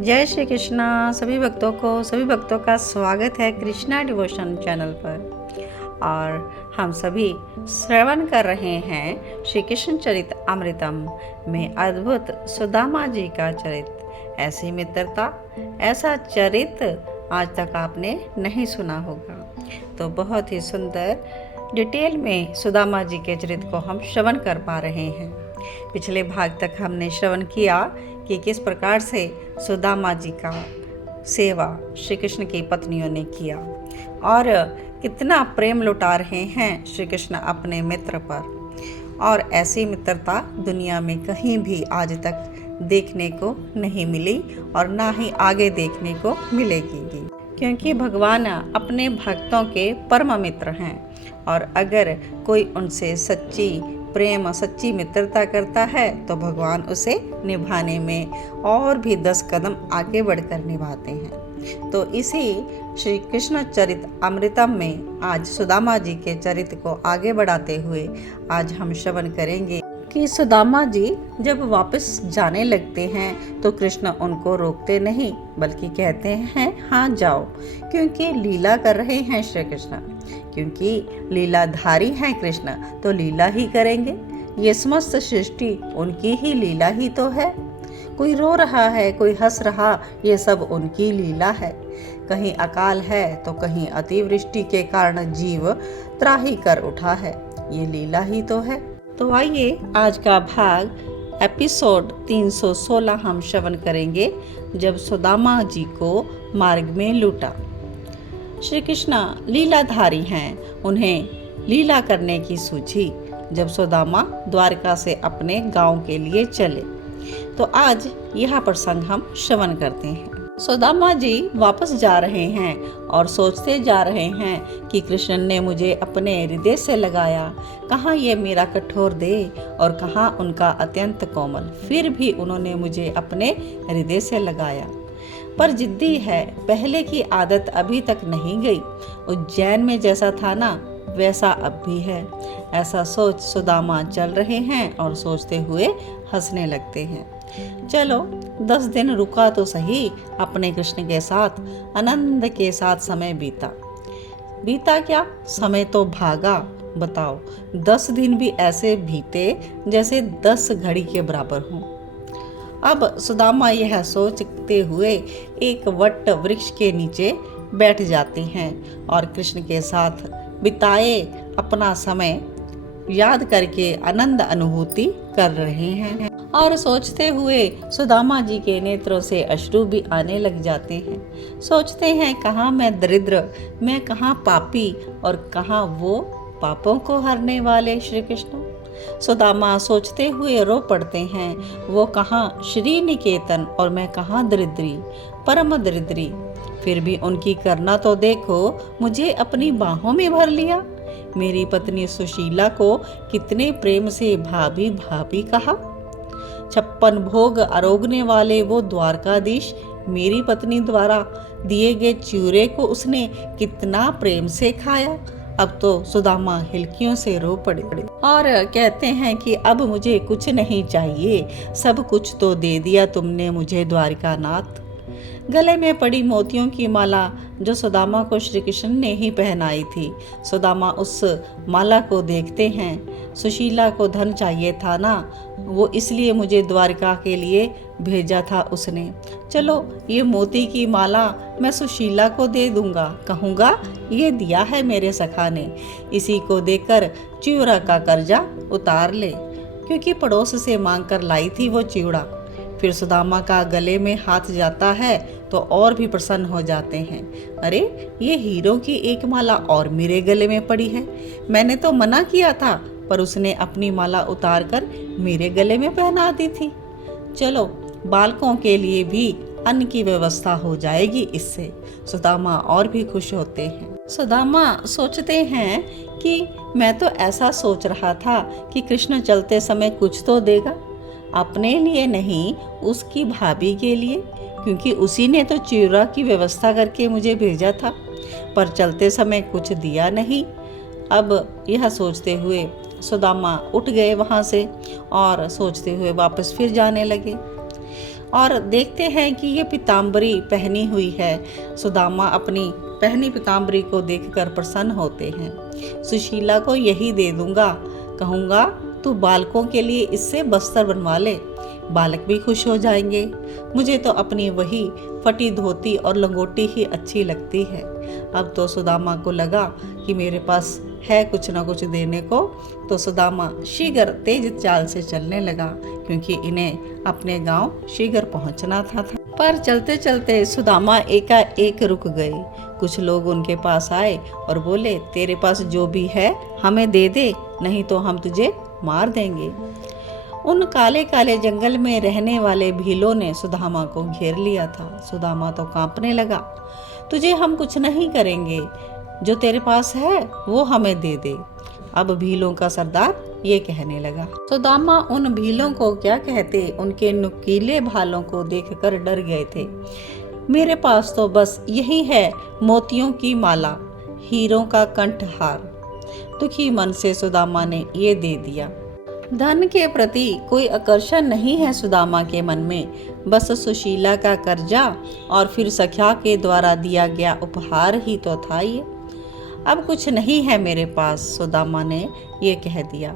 जय श्री कृष्णा। सभी भक्तों का स्वागत है कृष्णा डिवोशन चैनल पर। और हम सभी श्रवण कर रहे हैं श्री कृष्ण चरित अमृतम में अद्भुत सुदामा जी का चरित। ऐसी मित्रता, ऐसा चरित आज तक आपने नहीं सुना होगा। तो बहुत ही सुंदर डिटेल में सुदामा जी के चरित को हम श्रवण कर पा रहे हैं। पिछले भाग तक हमने श्रवण किया कि किस प्रकार से सुदामा जी का सेवा श्री कृष्ण की पत्नियों ने किया और कितना प्रेम लुटा रहे हैं श्री कृष्ण अपने मित्र पर। और ऐसी मित्रता दुनिया में कहीं भी आज तक देखने को नहीं मिली और ना ही आगे देखने को मिलेगी, क्योंकि भगवान अपने भक्तों के परम मित्र हैं। और अगर कोई उनसे सच्ची प्रेम, सच्ची मित्रता करता है तो भगवान उसे निभाने में और भी 10 कदम आगे बढ़कर निभाते हैं। तो इसी श्री कृष्ण चरित अमृतम में आज सुदामा जी के चरित्र को आगे बढ़ाते हुए आज हम श्रवण करेंगे कि सुदामा जी जब वापस जाने लगते हैं तो कृष्ण उनको रोकते नहीं, बल्कि कहते हैं हाँ जाओ, क्योंकि लीला कर रहे हैं श्री कृष्ण, क्योंकि लीलाधारी हैं कृष्ण तो लीला ही करेंगे। ये समस्त सृष्टि उनकी ही लीला ही तो है। कोई रो रहा है, कोई हंस रहा, ये सब उनकी लीला है। कहीं अकाल है तो कहीं अतिवृष्टि के कारण जीव त्राही कर उठा है, ये लीला ही तो है। तो आइए आज का भाग एपिसोड 316 हम श्रवण करेंगे, जब सुदामा जी को मार्ग में लूटा। श्री कृष्ण लीलाधारी हैं, उन्हें लीला करने की सूझी जब सुदामा द्वारका से अपने गांव के लिए चले। तो आज यह प्रसंग हम श्रवण करते हैं। सुदामा जी वापस जा रहे हैं और सोचते जा रहे हैं कि कृष्ण ने मुझे अपने हृदय से लगाया, कहाँ ये मेरा कठोर देह और कहाँ उनका अत्यंत कोमल, फिर भी उन्होंने मुझे अपने हृदय से लगाया। पर जिद्दी है, पहले की आदत अभी तक नहीं गई। उज्जैन में जैसा था ना, वैसा अब भी है। ऐसा सोच सुदामा चल रहे हैं और सोचते हुए हंसने लगते हैं। चलो 10 दिन रुका तो सही, अपने कृष्ण के साथ आनंद के साथ समय बीता क्या, समय तो भागा। बताओ 10 दिन भी ऐसे बीते जैसे 10 घड़ी के बराबर हों। अब सुदामा यह सोचते हुए एक वट वृक्ष के नीचे बैठ जाते हैं और कृष्ण के साथ बिताए अपना समय याद करके आनंद अनुभूति कर रहे हैं। और सोचते हुए सुदामा जी के नेत्रों से अश्रु भी आने लग जाते हैं। सोचते हैं कहाँ मैं दरिद्र, मैं कहाँ पापी और कहाँ वो पापों को हरने वाले श्री कृष्ण। सुदामा सोचते हुए रो पड़ते हैं, वो कहाँ श्री निकेतन और मैं कहाँ दरिद्री, परम दरिद्री। फिर भी उनकी करना तो देखो, मुझे अपनी बाहों में भर लिया। मेरी पत्नी सुशीला को कितने प्रेम से भाभी भाभी कहा। 56 भोग आरोगने वाले वो द्वारकाधीश मेरी पत्नी द्वारा दिए गए चूरे को उसने कितना प्रेम से खाया। अब तो सुदामा हिलकियों से रो पड़े और कहते हैं कि अब मुझे कुछ नहीं चाहिए, सब कुछ तो दे दिया तुमने मुझे द्वारिकानाथ। गले में पड़ी मोतियों की माला जो सुदामा को श्री कृष्ण ने ही पहनाई थी। सुदामा उस माला को देखते हैं। सुशीला को धन चाहिए था ना, वो इसलिए मुझे द्वारका के लिए भेजा था उसने। चलो ये मोती की माला मैं सुशीला को दे दूंगा, कहूँगा ये दिया है मेरे सखा ने, इसी को देकर चिवड़ा का कर्जा उतार ले, क्योंकि पड़ोस से मांग कर लाई थी वो चिवड़ा। फिर सुदामा का गले में हाथ जाता है तो और भी प्रसन्न हो जाते हैं। अरे ये हीरों की एक माला और मेरे गले में पड़ी है, मैंने तो मना किया था पर उसने अपनी माला उतार कर मेरे गले में पहना दी थी। चलो बालकों के लिए भी अन्न की व्यवस्था हो जाएगी इससे। सुदामा और भी खुश होते हैं। सुदामा सोचते हैं कि मैं तो ऐसा सोच रहा था कि कृष्ण चलते समय कुछ तो देगा, अपने लिए नहीं उसकी भाभी के लिए, क्योंकि उसी ने तो चिवड़ा की व्यवस्था करके मुझे भेजा था, पर चलते समय कुछ दिया नहीं। अब यह सोचते हुए सुदामा उठ गए वहाँ से और सोचते हुए वापस फिर जाने लगे। और देखते हैं कि ये पीताम्बरी पहनी हुई है। सुदामा अपनी पहनी पीताम्बरी को देखकर प्रसन्न होते हैं। सुशीला को यही दे दूंगा, कहूँगा तू बालकों के लिए इससे बस्तर बनवा ले, बालक भी खुश हो जाएंगे। मुझे तो अपनी वही फटी धोती और लंगोटी ही अच्छी लगती है। अब तो सुदामा को लगा कि मेरे पास है कुछ न कुछ देने को, तो सुदामा शीघ्र तेज चाल से चलने लगा, क्योंकि इन्हें अपने गांव शीघ्र पहुंचना था। पर चलते चलते सुदामा एकाएक रुक गए। कुछ लोग उनके पास आए और बोले, तेरे पास जो भी है हमें दे दे, नहीं तो हम तुझे मार देंगे। उन काले काले जंगल में रहने वाले भीलों ने सुदामा को घेर लिया था। सुदामा तो कांपने लगा। तुझे हम कुछ नहीं करेंगे, जो तेरे पास है वो हमें दे दे। अब भीलों का सरदार ये कहने लगा। सुदामा उन भीलों को क्या कहते, उनके नुकीले भालों को देखकर डर गए थे। मेरे पास तो बस यही है, मोतियों की माला, हीरों का कंठहार। दुखी मन से सुदामा ने ये दे दिया। धन के प्रति कोई आकर्षण नहीं है सुदामा के मन में, बस सुशीला का कर्जा और फिर सख्या के द्वारा दिया गया उपहार ही तो था ये। अब कुछ नहीं है मेरे पास, सुदामा ने ये कह दिया।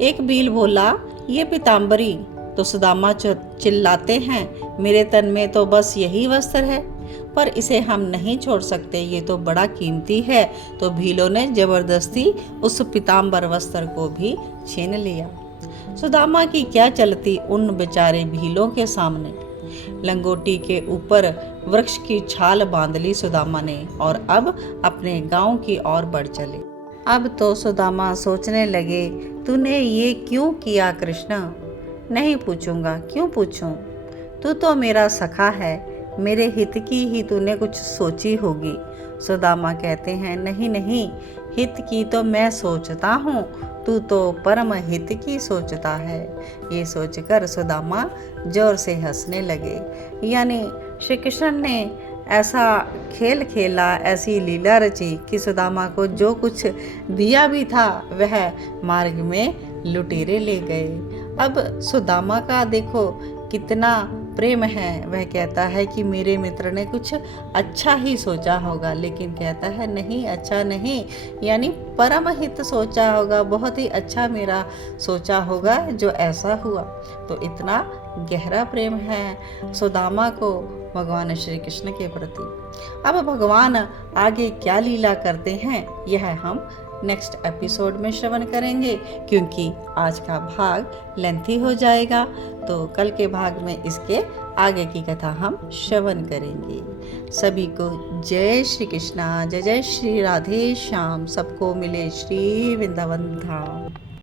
एक भील बोला, ये पीताम्बरी, तो सुदामा चिल्लाते हैं, मेरे तन में तो बस यही वस्त्र है, पर इसे हम नहीं छोड़ सकते, ये तो बड़ा कीमती है। तो भीलों ने जबरदस्ती उस पीताम्बर वस्त्र को भी छीन लिया। सुदामा की क्या चलती उन बेचारे भीलों के सामने। लंगोटी के ऊपर वृक्ष की छाल बांध ली सुदामा ने, और अब अपने गांव की ओर बढ़ चले। अब तो सुदामा सोचने लगे, तूने ये क्यों किया कृष्ण? नहीं पूछूंगा, क्यों पूछूं? तू तो मेरा सखा है, मेरे हित की ही तूने कुछ सोची होगी। सुदामा कहते हैं, नहीं नहीं, हित की तो मैं सोचता हूँ, तू तो परम हित की सोचता है। ये सोचकर सुदामा जोर से हंसने लगे। यानी श्री कृष्ण ने ऐसा खेल खेला, ऐसी लीला रची कि सुदामा को जो कुछ दिया भी था वह मार्ग में लुटेरे ले गए। अब सुदामा का देखो कितना प्रेम है। वह कहता है कि मेरे मित्र ने कुछ अच्छा ही सोचा होगा, लेकिन कहता है नहीं, अच्छा नहीं, यानी परम हित सोचा होगा, बहुत ही अच्छा मेरा सोचा होगा जो ऐसा हुआ। तो इतना गहरा प्रेम है सुदामा को भगवान श्री कृष्ण के प्रति। अब भगवान आगे क्या लीला करते हैं यह हम नेक्स्ट एपिसोड में श्रवण करेंगे, क्योंकि आज का भाग लेंथी हो जाएगा, तो कल के भाग में इसके आगे की कथा हम श्रवण करेंगे। सभी को जय श्री कृष्णा, जय जय श्री राधे श्याम, सबको मिले श्री वृंदावन धाम।